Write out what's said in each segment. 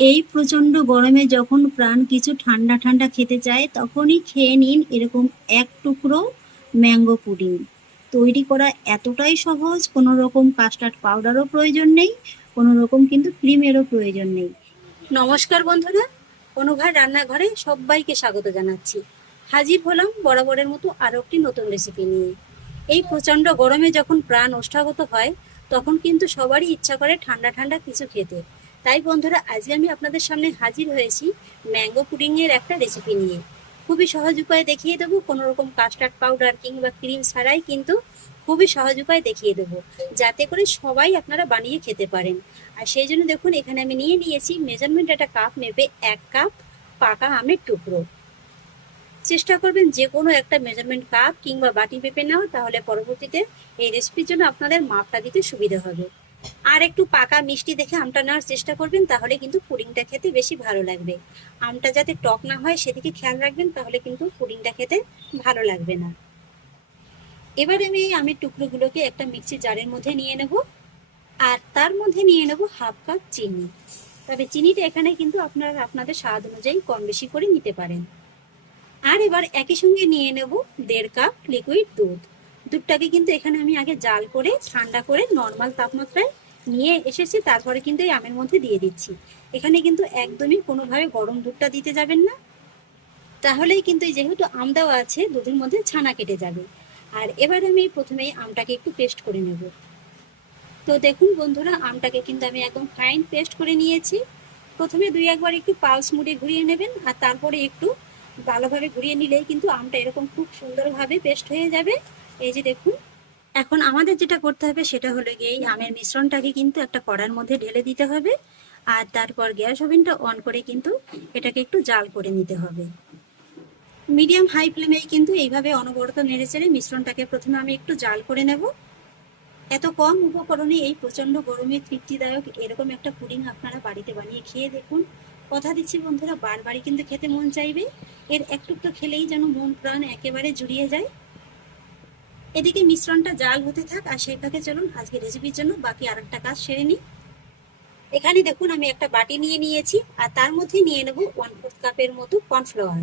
এই প্রচন্ড গরমে যখন প্রাণ কিছু ঠান্ডা ঠান্ডা খেতে চায় তখনই খেয়ে নিন এরকম এক টুকরো ম্যাঙ্গো পুডিং। তৈরি করা এতটাই সহজ, কোনো রকম কাস্টার্ড পাউডারও প্রয়োজন নেই, কোনো রকম কিন্তু ক্রিমেরও প্রয়োজন নেই। নমস্কার বন্ধুরা, অনুভার রান্নাঘরে সবাইকে স্বাগত জানাচ্ছি। হাজির হলাম বরাবরের মতো আরও একটি নতুন রেসিপি নিয়ে। এই প্রচন্ড গরমে যখন প্রাণ ওষ্ঠাগত হয় তখন কিন্তু সবারই ইচ্ছা করে ঠান্ডা ঠান্ডা কিছু খেতে। তাই বন্ধুরা, আজকে আমি আপনাদের সামনে হাজির হয়েছি ম্যাঙ্গো পুডিংয়ের একটা রেসিপি নিয়ে। খুবই সহজ উপায়ে দেখিয়ে দেবো, কোনো রকম কাস্টার্ড পাউডার কিংবা ক্রিম ছাড়াই কিন্তু খুবই সহজ উপায় দেখিয়ে দেবো, যাতে করে সবাই আপনারা বানিয়ে খেতে পারেন। আর সেই জন্য দেখুন, এখানে আমি নিয়ে নিয়েছি মেজারমেন্ট একটা কাপ মেপে 1 কাপ পাকা আমের টুকরো। চেষ্টা করবেন যে কোনো একটা মেজারমেন্ট কাপ কিংবা বাটি মেপে নেওয়া, তাহলে পরবর্তীতে এই রেসিপির জন্য আপনাদের মাপটা দিতে সুবিধা হবে। আর একটু পাকা মিষ্টি দেখে আমটা নেওয়ার চেষ্টা করবেন, তাহলে কিন্তু পুডিংটা খেতে বেশি ভালো লাগবে। আমটা যাতে টক না হয় সেদিকে খেয়াল রাখবেন, তাহলে কিন্তু পুডিংটা খেতে ভালো লাগবে না। এবার আমি এই আমের টুকরোগুলোকে একটা মিক্সি জারের মধ্যে নিয়ে নেব, আর তার মধ্যে নিয়ে নেব 1/2 কাপ চিনি। তবে চিনিটা এখানে কিন্তু আপনারা আপনাদের স্বাদ অনুযায়ী কম বেশি করে নিতে পারেন। আর এবার একই সঙ্গে নিয়ে নেব 1/2 কাপ লিকুইড দুধ। দুধটাকে কিন্তু এখানে আমি আগে জাল করে ঠান্ডা করে নর্মাল তাপমাত্রায় নিয়ে এসেছি, তারপরে কিন্তু এই আমের মধ্যে দিয়ে দিচ্ছি। এখানে কিন্তু একদমই কোনোভাবে গরম দুধটা দিতে যাবেন না, তাহলেই কিন্তু যেহেতু আম দেওয়া আছে দুধের মধ্যে ছানা কেটে যাবে। আর এবার আমি প্রথমেই আমটাকে একটু পেস্ট করে নেব। তো দেখুন বন্ধুরা, আমটাকে কিন্তু আমি একদম ফাইন পেস্ট করে নিয়েছি। প্রথমে 2-1 বার একটু পালস মুড়ে ঘুরিয়ে নেবেন, আর তারপরে একটু ভালোভাবে ঘুরিয়ে নিলেই কিন্তু আমটা এরকম খুব সুন্দরভাবে পেস্ট হয়ে যাবে। এই যে দেখুন, এখন আমাদের যেটা করতে হবে সেটা হলো গিয়ে এই আমের মিশ্রণটাকে কিন্তু একটা কড়ার মধ্যে ঢেলে দিতে হবে, আর তারপর গ্যাস ওভেনটা অন করে কিন্তু এটাকে একটু জাল করে নিতে হবে। মিডিয়াম হাই ফ্লেমেই কিন্তু এইভাবে অনবরত নেড়েচেড়ে মিশ্রণটাকে প্রথমে আমি একটু জাল করে নেব। এত কম উপকরণে এই প্রচন্ড গরমে তৃপ্তিদায়ক এরকম একটা পুডিং আপনারা বাড়িতে বানিয়ে খেয়ে দেখুন। কথা দিচ্ছি বন্ধুরা, বারবারই কিন্তু খেতে মন চাইবে। এর একটু খেলেই যেন মন প্রাণ একেবারে জুড়িয়ে যায়। এদিকে মিশ্রণটা জাল হতে থাক, আর সেই ফাঁকে চলুন আজকে রেসিপির জন্য বাকি আরেকটা কাজ সেরে নিই। এখানে দেখুন আমি একটা বাটি নিয়ে নিয়েছি, আর তার মধ্যে নিয়ে নেব 1/4 কাপের মতো কর্নফ্লাওয়ার,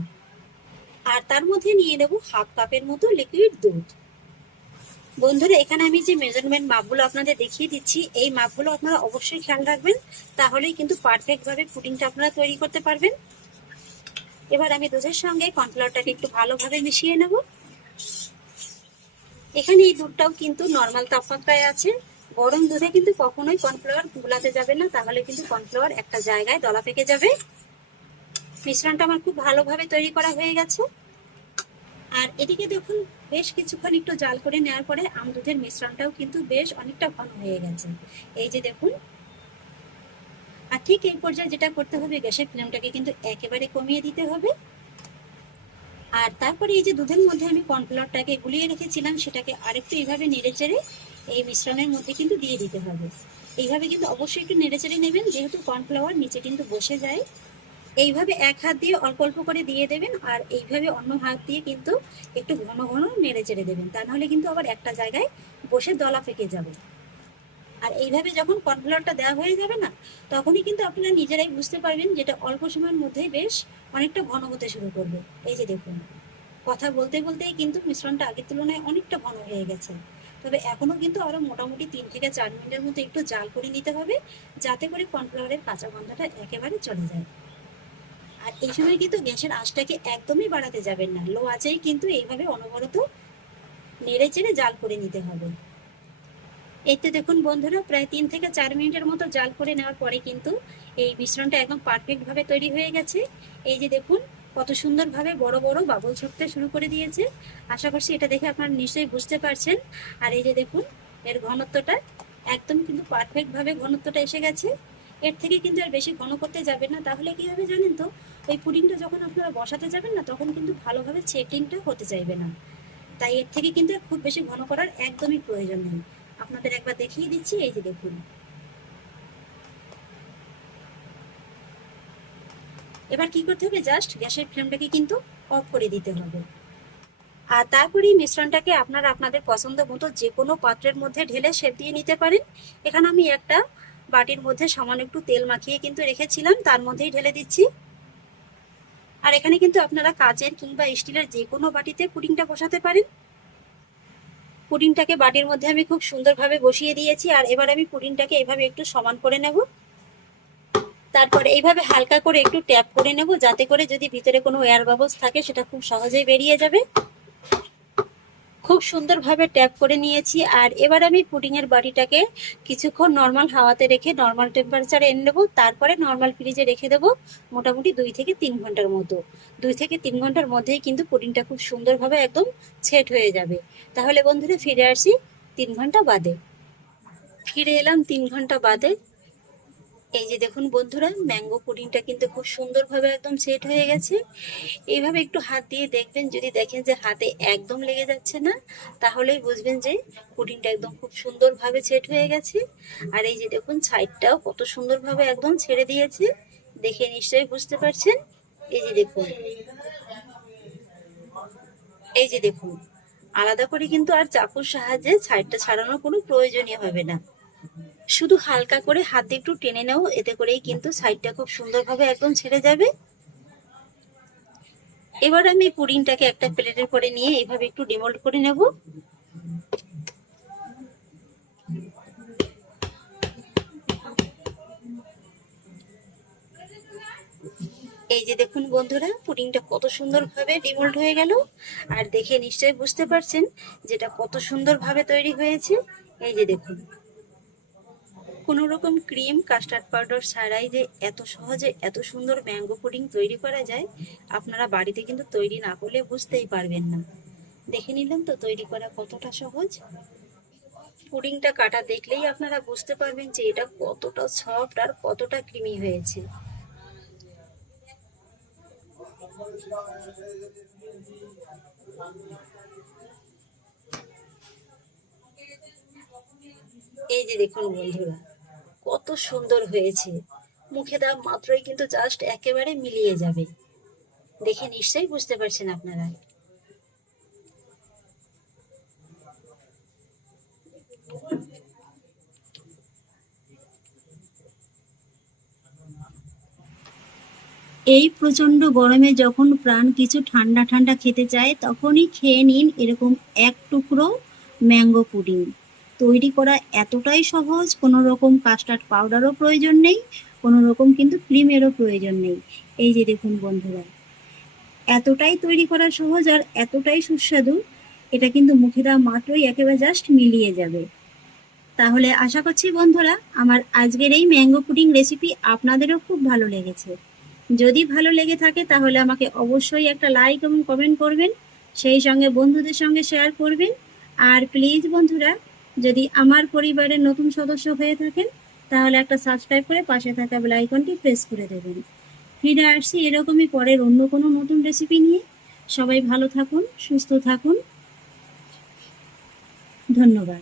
আর তার মধ্যে নিয়ে নেব 1/2 কাপের মতো লিকুইড দুধ। বন্ধুরা, এখানে আমি যে মেজারমেন্ট মাপগুলো আপনাদের দেখিয়ে দিচ্ছি, এই মাপগুলো আপনারা অবশ্যই খেয়াল রাখবেন, তাহলেই কিন্তু পারফেক্ট ভাবে পুডিংটা আপনারা তৈরি করতে পারবেন। এবার আমি দুধের সঙ্গে কর্নফ্লাওয়ারটাকে একটু ভালোভাবে মিশিয়ে নেব। এখানে এই দুধটাও কিন্তু নর্মাল তাপমাত্রায় আছে। গরম দুধে কিন্তু কখনোই কর্নফ্লাওয়ার গুলাতে যাবে না, তাহলে কিন্তু কর্নফ্লাওয়ার একটা জায়গায় দলা পেকে যাবে। মিশ্রণটা আমার খুব ভালোভাবে তৈরি করা হয়ে গেছে। আর এদিকে দেখুন, বেশ কিছুক্ষণ একটু জাল করে নেওয়ার পরে আম দুধের মিশ্রণটাও কিন্তু বেশ অনেকটা ঘন হয়ে গেছে। এই যে দেখুন, আর ঠিক এই পর্যায়ে যেটা করতে হবে, গ্যাসের ফ্লেমটাকে কিন্তু একেবারে কমিয়ে দিতে হবে। আর তারপরে এই যে দুধের মধ্যে আমি কর্নফ্লাওয়ারটাকে গুলিয়ে রেখেছিলাম, সেটাকে আরেকটু এইভাবে নেড়েচেড়ে এই মিশ্রণের মধ্যে কিন্তু দিয়ে দিতে হবে। এইভাবে কিন্তু অবশ্যই একটু নেড়েচেড়ে নেবেন, যেহেতু কর্নফ্লাওয়ার নিচে কিন্তু বসে যায়। এইভাবে এক হাত দিয়ে অল্প অল্প করে দিয়ে দেবেন, আর এইভাবে অন্য হাত দিয়ে কিন্তু একটু ঘন ঘন নেড়ে চেড়ে দেবেন, তা নাহলে কিন্তু আবার একটা জায়গায় বসে দলা পেকে যাবে। আর এইভাবে যখন কর্নফ্লাওয়ারটা দেওয়া হয়ে যাবে না, তখনই কিন্তু আপনারা নিজেরাই বুঝতে পারবেন যেটা অল্প সময়ের মধ্যেই বেশ অনেকটা ঘন হতে শুরু করবে। এই যে দেখুন, কথা বলতে বলতেই কিন্তু মিশ্রণটা আগের তুলনায় অনেকটা ঘন হয়ে গেছে। তবে এখনো কিন্তু আরো মোটামুটি 3 থেকে 4 মিনিটের মতো একটু জাল করে নিতে হবে, যাতে করে কর্নফ্লাওয়ারের কাঁচা গন্ধটা একেবারে চলে যায়। আর এই সময় কিন্তু গ্যাসের আঁচটাকে একদমই বাড়াতে যাবেন না, লো আঁচেই কিন্তু এইভাবে অনবরত নেড়ে চেড়ে জাল করে নিতে হবে। এতে দেখুন বন্ধুরা, প্রায় 3 থেকে 4 মিনিটের মতো জাল করে নেওয়ার পরে কিন্তু এই মিশ্রণটা একদম পারফেক্ট ভাবে তৈরি হয়ে গেছে। এই যে দেখুন, কত সুন্দরভাবে বড় বড় বাবল ছুটতে শুরু করে দিয়েছে। আশা করছি এটা দেখে আপনারা নিশ্চয়ই বুঝতে পারছেন। আর এই যে দেখুন, এর ঘনত্বটা একদম কিন্তু পারফেক্ট ভাবে ঘনত্বটা এসে গেছে। এর থেকে কিন্তু আর বেশি ঘন করতে যাবেন না, তাহলে কি হবে জানেন তো, ওই পুডিংটা যখন আপনারা বসাতে যাবেন না, তখন কিন্তু ভালোভাবে চেকিংটা হতে চাইবে না। তাই এর থেকে কিন্তু খুব বেশি ঘন করার একদমই প্রয়োজন নেই। আপনাদের একবার দেখিয়ে দিচ্ছি, এই যে দেখুন। এবার কি করতে হবে, জাস্ট গ্যাসের ফ্লেমটাকে কিন্তু অফ করে দিতে হবে। আর তারপরে মিশ্রণটাকে আপনারা আপনাদের পছন্দ মতো যে কোনো পাত্রের মধ্যে ঢেলে শেপ দিয়ে নিতে পারেন। এখানে আমি একটা বাটির মধ্যে সামান্য একটু তেল মাখিয়ে কিন্তু রেখেছিলাম, তার মধ্যেই ঢেলে দিচ্ছি। আর এখানে কিন্তু আপনারা কাচের কিংবা স্টিলের যে কোনো বাটিতে পুডিংটা বসাতে পারেন। পুডিংটাকে বাটির মধ্যে আমি খুব সুন্দরভাবে বসিয়ে দিয়েছি। আর এবার আমি পুডিংটাকে এইভাবে একটু সমান করে নেব। তারপরে এইভাবে হালকা করে একটু ট্যাপ করে নেব, যাতে করে যদি ভিতরে কোনো এয়ার বাবলস থাকে সেটা খুব সহজেই বেরিয়ে যাবে। খুব সুন্দরভাবে ট্যাপ করে নিয়েছি। আর এবার আমি পুডিংয়ের বাটিটাকে কিছুক্ষণ নর্মাল হাওয়াতে রেখে নর্মাল টেম্পারেচারে এনে নেবো। তারপরে নর্মাল ফ্রিজে রেখে দেবো মোটামুটি 2 থেকে 3 ঘন্টার মতো। 2 থেকে 3 ঘন্টার মধ্যেই কিন্তু পুডিংটা খুব সুন্দরভাবে একদম সেট হয়ে যাবে। তাহলে বন্ধুরা ফিরে আসি 3 ঘন্টা বাদে। ফিরে এলাম 3 ঘন্টা বাদে। এই যে দেখুন বন্ধুরা, ম্যাঙ্গো পুডিংটা কিন্তু খুব সুন্দরভাবে একদম সেট হয়ে গেছে। এইভাবে একটু হাত দিয়ে দেখবেন, যদি দেখেন যে হাতে একদম লেগে যাচ্ছে না, তাহলেই বুঝবেন যে পুডিংটা একদম খুব সুন্দরভাবে সেট হয়ে গেছে। আর এই যে দেখুন সাইডটাও কত সুন্দরভাবে একদম ছেড়ে দিয়েছে, দেখে নিশ্চয়ই বুঝতে পারছেন। এই যে দেখুন, এই যে দেখুন, আলাদা করে কিন্তু আর চাকুর সাহায্যে সাইডটা ছাড়ানোর কোনো প্রয়োজনই হবে না। শুধু হালকা করে হাত দিয়ে একটু টেনে নেও, এতে করেই কিন্তু সাইডটা খুব সুন্দরভাবে একদম ছেড়ে যাবে। এবার আমি পুডিংটাকে একটা প্লেটের পরে নিয়ে এইভাবে একটু ডিমোল্ড করে নেব। এই যে দেখুন বন্ধুরা, পুডিংটা কত সুন্দরভাবে ডিমোল্ড হয়ে গেল। আর দেখে নিশ্চয়ই বুঝতে পারছেন যেটা কত সুন্দরভাবে তৈরি হয়েছে। এই যে দেখুন, কোনো রকম ক্রিম কাস্টার্ড পাউডার ছাড়াই যে এত সহজে এত সুন্দর ম্যাঙ্গো পুডিং তৈরি করা যায়, আপনারা বাড়িতে কিন্তু তৈরি না করলে বুঝতেই পারবেন না। দেখে নিলেন তো তৈরি করা কতটা সহজ। পুডিংটা কাটা দেখলেই আপনারা বুঝতে পারবেন যে এটা কতটা সফট আর কতটা ক্রিমি হয়েছে। এই যে দেখুন বন্ধুরা, কত সুন্দর হয়েছে। মুখে দেওয়া মাত্রই কিন্তু জাস্ট একেবারে মিলিয়ে যাবে। দেখে নিশ্চয়ই বুঝতে পারছেন আপনারা। এই প্রচন্ড গরমে যখন প্রাণ কিছু ঠান্ডা ঠান্ডা খেতে চায়, তখনই খেয়ে নিন এরকম এক টুকরো ম্যাঙ্গো পুডিং। তৈরি করা এতটাই সহজ, কোনো রকম কাস্টার্ড পাউডারও প্রয়োজন নেই, কোনো রকম কিন্তু ক্রিমেরও প্রয়োজন নেই। এই যে দেখুন বন্ধুরা, এতটাই তৈরি করা সহজ আর এতটাই সুস্বাদু, এটা কিন্তু মুখে দেওয়া মাত্রই একেবারে জাস্ট মিলিয়ে যাবে। তাহলে আশা করছি বন্ধুরা, আমার আজকের এই ম্যাঙ্গো পুডিং রেসিপি আপনাদেরও খুব ভালো লেগেছে। যদি ভালো লেগে থাকে তাহলে আমাকে অবশ্যই একটা লাইক এবং কমেন্ট করবেন, সেই সঙ্গে বন্ধুদের সঙ্গে শেয়ার করবেন। আর প্লিজ বন্ধুরা, যদি আমার পরিবারের নতুন সদস্য হয়ে থাকেন তাহলে একটা সাবস্ক্রাইব করে পাশে থাকা বেল আইকনটি প্রেস করে দেবেন। ফিরে আসছি এরকমই পরের অন্য কোনো নতুন রেসিপি নিয়ে। সবাই ভালো থাকুন, সুস্থ থাকুন। ধন্যবাদ।